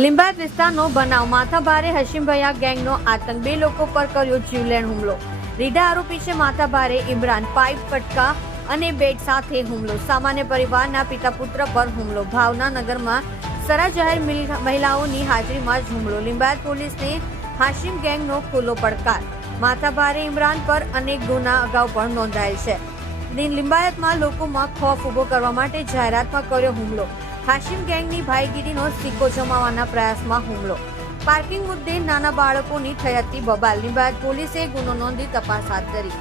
લીંબાયત વિસ્તારનો બનાવ માથાભારે હશીમભૈયા ગેંગનો આતંક, 2 લોકો પર કર્યો જીવલેણ હુમલો। રીઢા આરોપી છે માથાભારે ઇમરાન, પાઇપ ફટકા અને બેટ સાથે હુમલો। સામાન્ય પરિવારના પિતા પુત્ર પર હુમલો। ભાવનગરમાં સરા જાહેર મહિલાઓની હાજરીમાં જ હુમલો। લીંબાયત પોલીસને હાશીમ ગેંગનો ખુલ્લો પડકાર। માથાભારે ઇમરાન પર અનેક ગુના અગાઉ પણ નોંધાયેલ છે। લીંબાયતમાં લોકોમાં ખોફ ઉભો કરવા માટે જાહેરાતમાં કર્યો હુમલો। હાશીમ ગેંગની ભાઈગીરીનો સિક્કો જમાવવાના પ્રયાસમાં હુમલો। પાર્કિંગ મુદ્દે નાના બાળકોની થઈ હતી બબાલ। લીંબાયત પોલીસે ગુનો નોંધી તપાસ હાથ ધરી।